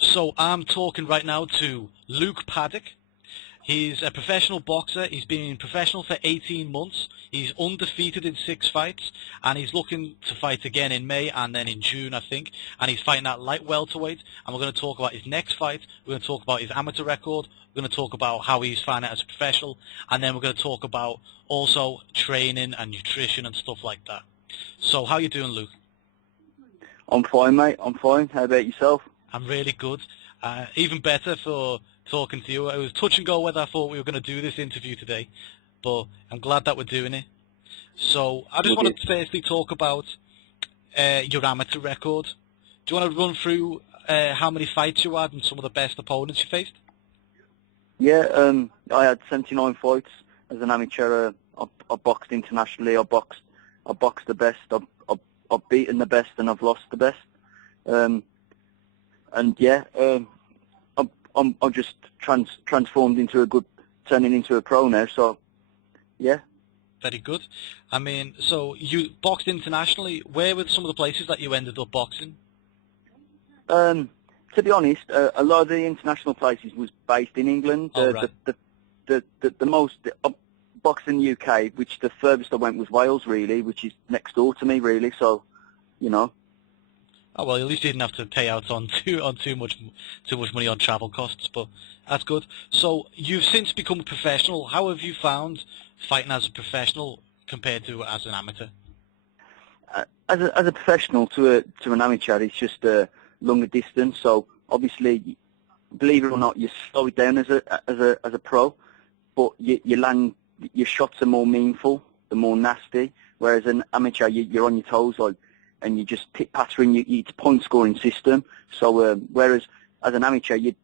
So I'm talking right now to Luke Paddock. He's a professional boxer. He's been professional for 18 months. He's undefeated in 6 fights, and he's looking to fight again in May and then in June, I think. And he's fighting at light welterweight. And we're going to talk about his next fight. We're going to talk about his amateur record. We're going to talk about how he's finding it as a professional, and then we're going to talk about also training and nutrition and stuff like that. So how you doing, Luke? I'm fine, mate. I'm fine. How about yourself? I'm really good. Even better for talking to you. It was touch and go whether I thought we were going to do this interview today, but I'm glad that we're doing it. So I just wanted to firstly talk about your amateur record. Do you want to run through how many fights you had and some of the best opponents you faced? Yeah, I had 79 fights as an amateur. I boxed internationally. I boxed the best. I've beaten the best and I've lost the best. And yeah, I'm just transformed into turning into a pro now. So yeah. Very good. I mean, so you boxed internationally. Where were some of the places that you ended up boxing? To be honest, a lot of the international places was based in England. Right. The most boxed in the UK, which the furthest I went was Wales, really, which is next door to me, really. So, you know. Oh well, at least you didn't have to pay out on too much money on travel costs, but that's good. So you've since become a professional. How have you found fighting as a professional compared to as an amateur? As a professional to an amateur, it's just a longer distance. So obviously, believe it or not, you slow it down as a pro, but you land, your shots are more meaningful, they're more nasty. Whereas an amateur, you're on your toes, like, and you just tip pattering. It's a point scoring system. So whereas as an amateur, you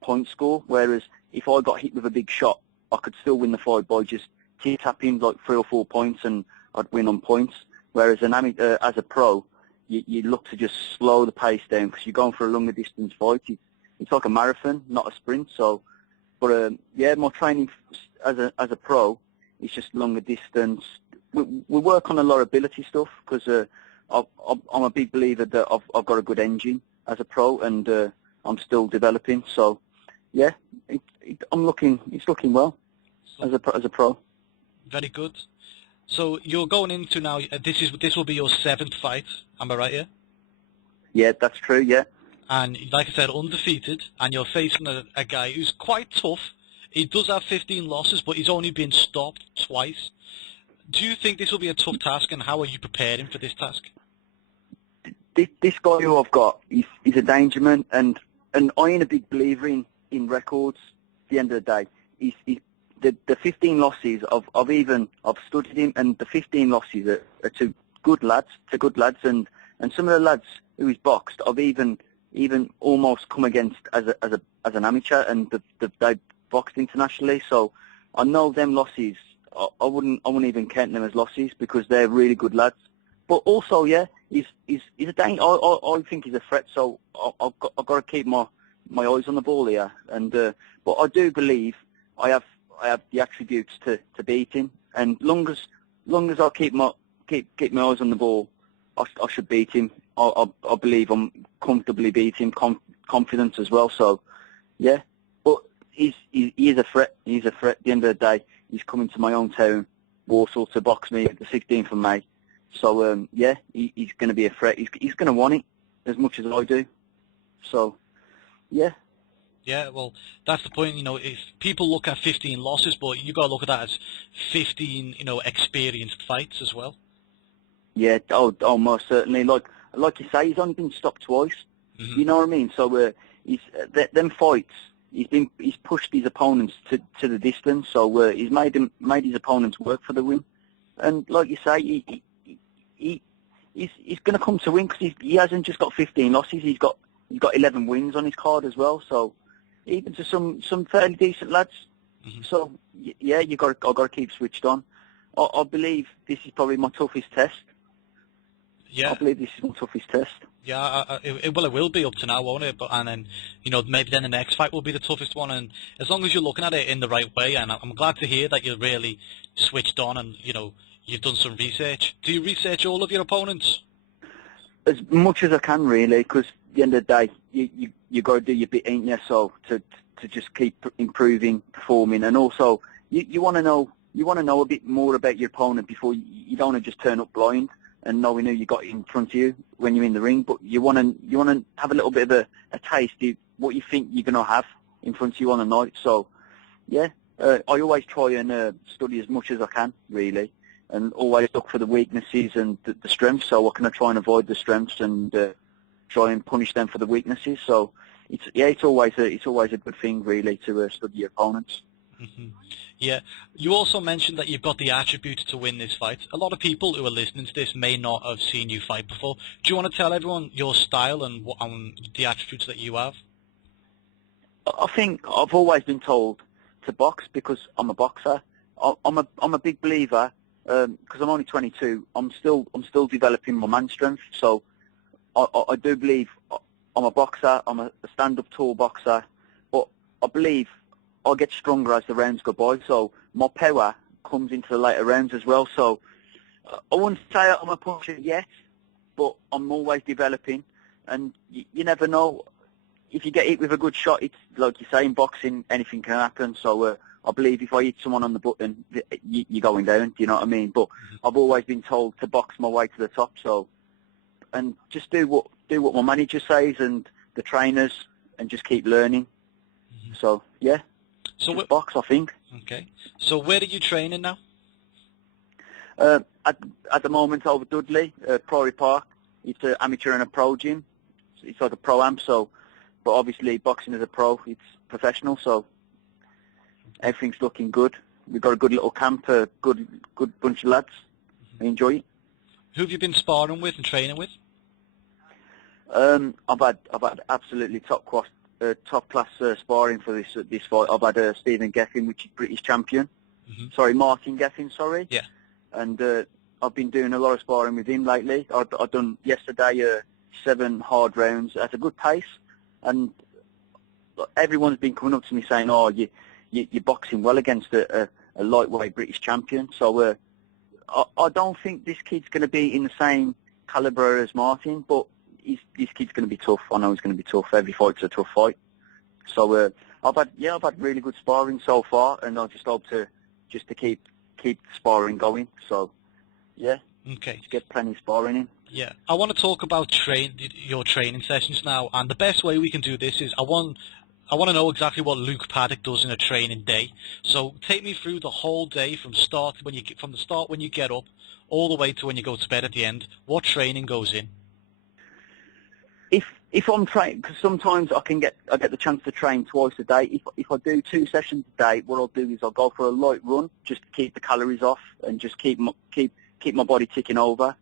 point score. Whereas if I got hit with a big shot, I could still win the fight by just tip tapping like 3 or 4 points, and I'd win on points. Whereas as a pro, you look to just slow the pace down because you're going for a longer distance fight. It's like a marathon, not a sprint. So, but yeah, my training as a pro is just longer distance. We work on a lot of ability stuff because I'm a big believer that I've got a good engine as a pro, and I'm still developing. So, yeah, it's looking well as a pro. Very good. So you're going into now. This will be your 7th fight. Am I right here? Yeah, that's true. Yeah. And like I said, undefeated, and you're facing a guy who's quite tough. He does have 15 losses, but he's only been stopped twice. Do you think this will be a tough task, and how are you preparing for this task? This guy who I've got, he's a danger man, and I ain't a big believer in records. At the end of the day, the 15 losses, I've studied him, and the 15 losses are to good lads, and some of the lads who he's boxed, I've even almost come against as an amateur, and they boxed internationally. So I know them losses. I wouldn't even count them as losses because they're really good lads. But also, yeah, he's a danger. I think he's a threat. So I've got to keep my eyes on the ball here. And but I do believe I have the attributes to beat him. And long as I keep my eyes on the ball, I should beat him. I believe I'm comfortably beat him, confident as well. So yeah, but he is a threat. He's a threat. At the end of the day, he's coming to my own town, Walsall, to box me at the 16th of May. So yeah, he's going to be a threat. He's going to want it as much as I do. So yeah. Yeah, well, that's the point. You know, if people look at 15 losses, but you got to look at that as 15, experienced fights as well. Yeah. Oh, most certainly. Like you say, he's only been stopped twice. Mm-hmm. You know what I mean? So he's them fights. He's pushed his opponents to the distance. So he's made his opponents work for the win. And like you say, he's going to come to win because he hasn't just got 15 losses. He's got 11 wins on his card as well. So even to some fairly decent lads. Mm-hmm. So yeah, I've got to keep switched on. I believe this is probably my toughest test. Yeah. I believe this is my toughest test. Yeah, it will be up to now, won't it? And then, maybe then the next fight will be the toughest one. And as long as you're looking at it in the right way, and I'm glad to hear that you're really switched on and, you've done some research. Do you research all of your opponents? As much as I can, really, because at the end of the day, you got to do your bit, ain't you? So to just keep improving, performing, and also you want to know a bit more about your opponent before you don't want to just turn up blind and knowing who you got in front of you when you're in the ring. But you want to have a little bit of a taste of what you think you're gonna have in front of you on the night. So yeah, I always try and study as much as I can, really, and always look for the weaknesses and the strengths. So what can I try and avoid the strengths and try and punish them for the weaknesses. So it's always a good thing, really, to study your opponents. Mm-hmm. Yeah. You also mentioned that you've got the attributes to win this fight. A lot of people who are listening to this may not have seen you fight before. Do you want to tell everyone your style and the attributes that you have? I think I've always been told to box because I'm a boxer. I'm a big believer because I'm only 22. I'm still developing my man strength. So I do believe I'm a boxer. I'm a stand-up tall boxer, but I believe I'll get stronger as the rounds go by. So my power comes into the later rounds as well. So I wouldn't say I'm a puncher yet, but I'm always developing, and you never know. If you get hit with a good shot, it's like you say in boxing, anything can happen. So I believe if I hit someone on the button, you're going down. Do you know what I mean? But I've always been told to box my way to the top. So and just do what my manager says and the trainers, and just keep learning. Mm-hmm. So yeah, so just box, I think. Okay. So where are you training now? At the moment over Dudley, Priory Park. It's an amateur and a pro gym. It's like a pro-am, so. But obviously, boxing as a pro, it's professional, so everything's looking good. We've got a good little camp, a good bunch of lads. I enjoy it. Who have you been sparring with and training with? I've had absolutely top class sparring for this fight. I've had Stephen Geffin, which is British champion. Mm-hmm. Sorry, Martin Geffin. Sorry. Yeah. And I've been doing a lot of sparring with him lately. I've done yesterday 7 hard rounds at a good pace. And everyone's been coming up to me saying, "Oh, you're boxing well against a lightweight British champion." So I don't think this kid's going to be in the same calibre as Martin, but this kid's going to be tough. I know he's going to be tough. Every fight's a tough fight. So I've had really good sparring so far, and I just hope to keep sparring going. So yeah, okay, just get plenty of sparring in. Yeah, I want to talk about your training sessions now, and the best way we can do this is I want to know exactly what Luke Paddock does in a training day. So take me through the whole day from the start when you get up, all the way to when you go to bed at the end. What training goes in? If I'm training, because sometimes I get the chance to train twice a day. If I do 2 sessions a day, what I'll do is I'll go for a light run just to keep the calories off and just keep my body ticking over.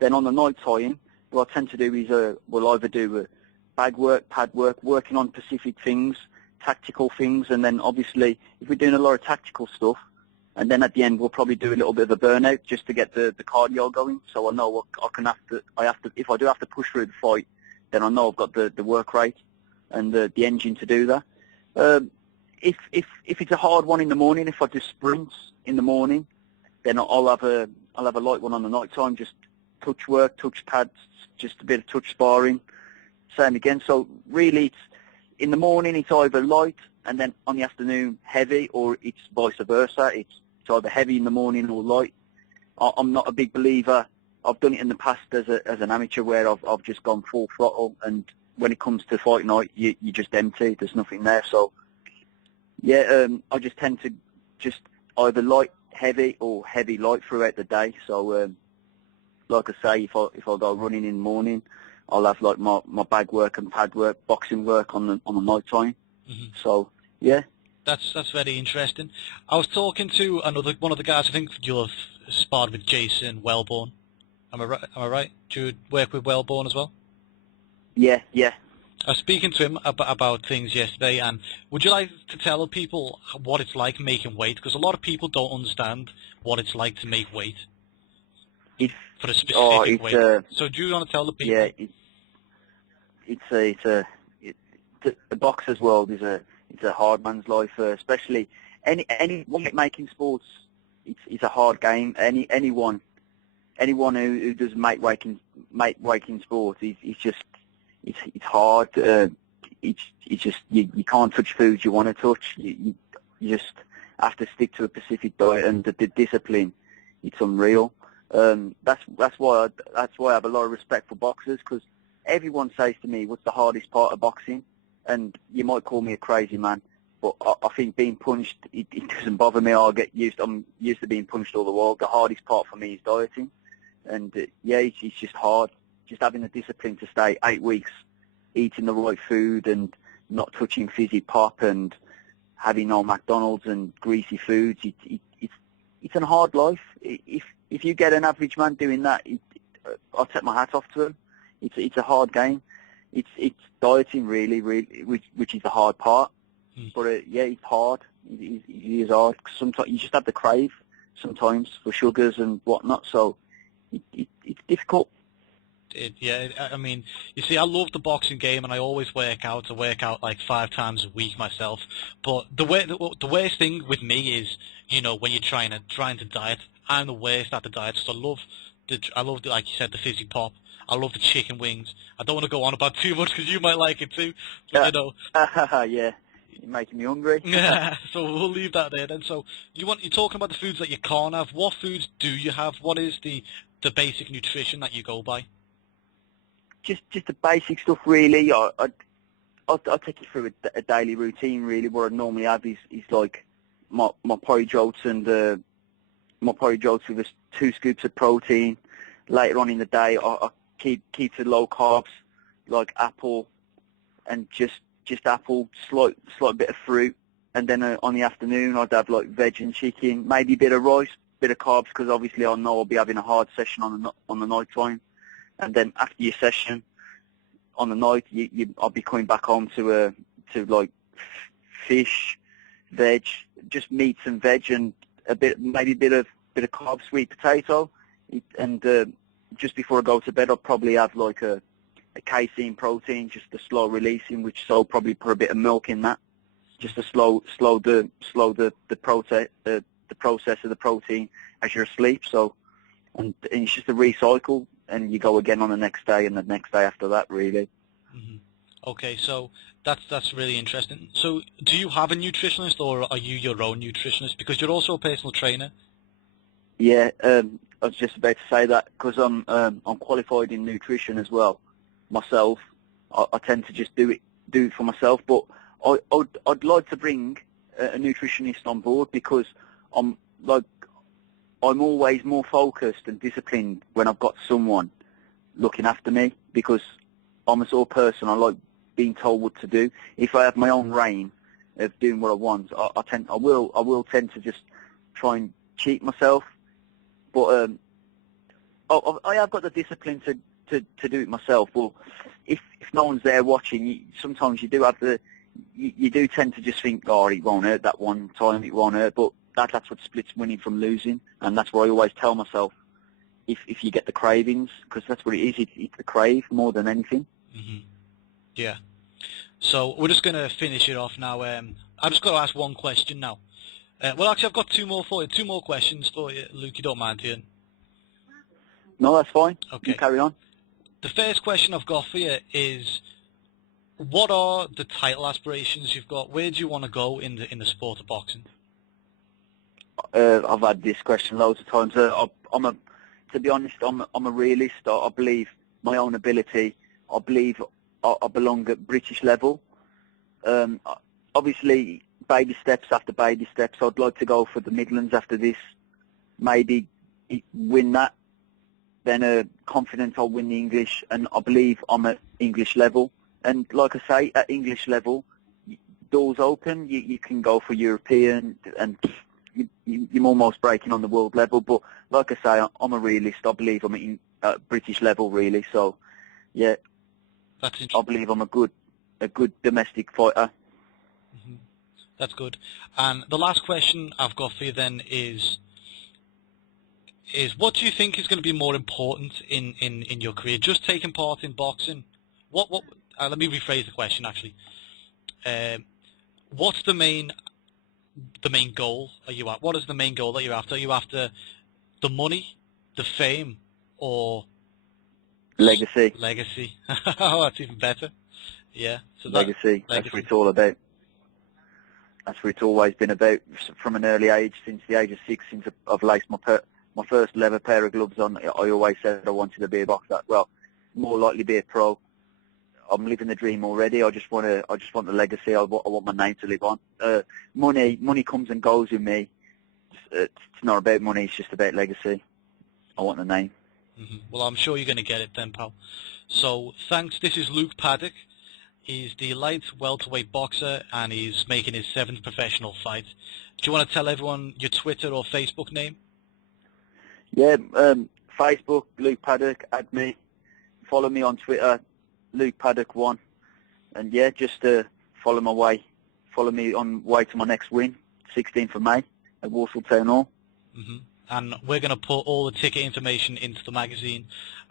Then on the night time, what I tend to do is we'll either do bag work, pad work, working on specific things, tactical things, and then obviously if we're doing a lot of tactical stuff, and then at the end we'll probably do a little bit of a burnout just to get the cardio going. So I know what I have to if I do have to push through the fight, then I know I've got the work rate and the engine to do that. If it's a hard one in the morning, if I do sprints in the morning, then I'll have a light one on the night time, just touch work, touch pads, just a bit of touch sparring. Same again. So really, it's in the morning it's either light, and then on the afternoon heavy, or it's vice versa. It's either heavy in the morning or light. I'm not a big believer. I've done it in the past as an amateur where I've just gone full throttle, and when it comes to fight night, you're just empty. There's nothing there. So yeah, I just tend to just either light heavy or heavy light throughout the day. So like I say, if I go running in the morning, I'll have like my bag work and pad work, boxing work on the night time. Mm-hmm. So yeah, that's very interesting. I was talking to one of the guys. I think you'll have sparred with Jason Wellborn. Am I right? Do you work with Wellborn as well? Yeah. I was speaking to him about things yesterday, and would you like to tell people what it's like making weight? Because a lot of people don't understand what it's like to make weight. For a specific weight. So do you want to tell the people? Yeah, the boxer's world is a hard man's life, especially any weight-making sports. It's a hard game. Anyone who does weight-making sport, it's hard. it's just you can't touch foods you want to touch. You just have to stick to a specific diet, and the discipline, it's unreal. That's why I have a lot of respect for boxers, because everyone says to me, "What's the hardest part of boxing?" And you might call me a crazy man, but I think being punched, it doesn't bother me. I'm used to being punched all the while. The hardest part for me is dieting, and it's just hard. Just having the discipline to stay 8 weeks, eating the right food and not touching fizzy pop and having no McDonald's and greasy foods. It's a hard life. If you get an average man doing that, I'll take my hat off to him. It's a hard game. It's dieting really, which is the hard part. But it's hard. It is hard. Sometimes you just have the crave sometimes for sugars and whatnot. So it's difficult. I mean, you see, I love the boxing game, and I always work out. I work out like 5 times a week myself. But the worst thing with me is, when you're trying to diet, I'm the worst at the diet. So I love like you said, the fizzy pop. I love the chicken wings. I don't want to go on about too much because you might like it too. But, yeah, you're making me hungry. Yeah, so we'll leave that there then. So you're talking about the foods that you can't have. What foods do you have? What is the basic nutrition that you go by? Just the basic stuff, really. I'll take you through a daily routine, really. What I normally have is like my porridge oats and my porridge oats with 2 scoops of protein. Later on in the day, I keep to low carbs, like apple and just apple, slight bit of fruit, and then on the afternoon I'd have like veg and chicken, maybe a bit of rice, bit of carbs, because obviously I know I'll be having a hard session on the night time. And then after your session on the night, I'll be coming back home to like fish, veg, just meats and veg, and maybe a bit of carb, sweet potato, and just before I go to bed, I'll probably have like a casein protein, just a slow releasing, which so I'll probably put a bit of milk in that, just to slow the process of the protein as you're asleep. So, and it's just a recycle. And you go again on the next day and the next day after that, really. Mm-hmm. Okay, so that's really interesting. So do you have a nutritionist, or are you your own nutritionist? Because you're also a personal trainer. Yeah, I was just about to say that, because I'm qualified in nutrition as well myself. I tend to just do it for myself, but I'd like to bring a nutritionist on board, because I'm always more focused and disciplined when I've got someone looking after me, because I'm a sort of person, I like being told what to do. If I have my own reign of doing what I want, I will tend to just try and cheat myself. But I have got the discipline to do it myself. But if no one's there watching, sometimes you do tend to just think, oh, it won't hurt that one time, it won't hurt. But that's what splits winning from losing, and that's what I always tell myself. If you get the cravings, because that's what it is, it's the crave more than anything. Mm-hmm. Yeah. So we're just going to finish it off now. I've just got to ask one question now. Well, actually, I've got 2 more questions for you, Luke. You don't mind, Ian? No, that's fine. Okay. You carry on. The first question I've got for you is, what are the title aspirations you've got? Where do you want to go in the sport of boxing? I've had this question loads of times. To be honest, I'm a realist. I believe my own ability. I believe I belong at British level. Obviously, baby steps after baby steps. I'd like to go for the Midlands after this. Maybe win that. Then confident I'll win the English, and I believe I'm at English level. And like I say, at English level, doors open. You can go for European, and you're almost breaking on the world level. But like I say, I'm a realist. I believe I'm at British level, really. So, yeah, I believe I'm a good domestic fighter. Mm-hmm. That's good. And the last question I've got for you then is what do you think is going to be more important in your career? Just taking part in boxing? Let me rephrase the question, actually. What's the main goal are you at? What is the main goal that you're after? Are you after the money, the fame, or legacy? Legacy. Oh, that's even better. Yeah. So legacy. That's what it's all about. That's what it's always been about from an early age, since the age of 6, since I've laced my first leather pair of gloves on. I always said I wanted to be a boxer. Well, more likely be a pro. I'm living the dream already. I just want the legacy. I want my name to live on. Money comes and goes with me. It's not about money. It's just about legacy. I want the name. Mm-hmm. Well, I'm sure you're going to get it then, pal. So, thanks. This is Luke Paddock. He's the light welterweight boxer, and he's making his 7th professional fight. Do you want to tell everyone your Twitter or Facebook name? Yeah, Facebook, Luke Paddock. Add me. Follow me on Twitter, Luke Paddock 1. And yeah, just follow my way. Follow me on way to my next win, 16th of May at Walsall Town Hall. Mm-hmm. And we're going to put all the ticket information into the magazine,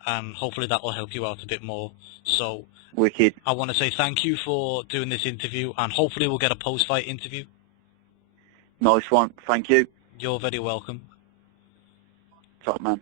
and hopefully that will help you out a bit more. So, wicked. I want to say thank you for doing this interview, and hopefully we'll get a post-fight interview. Nice one. Thank you. You're very welcome. Top man.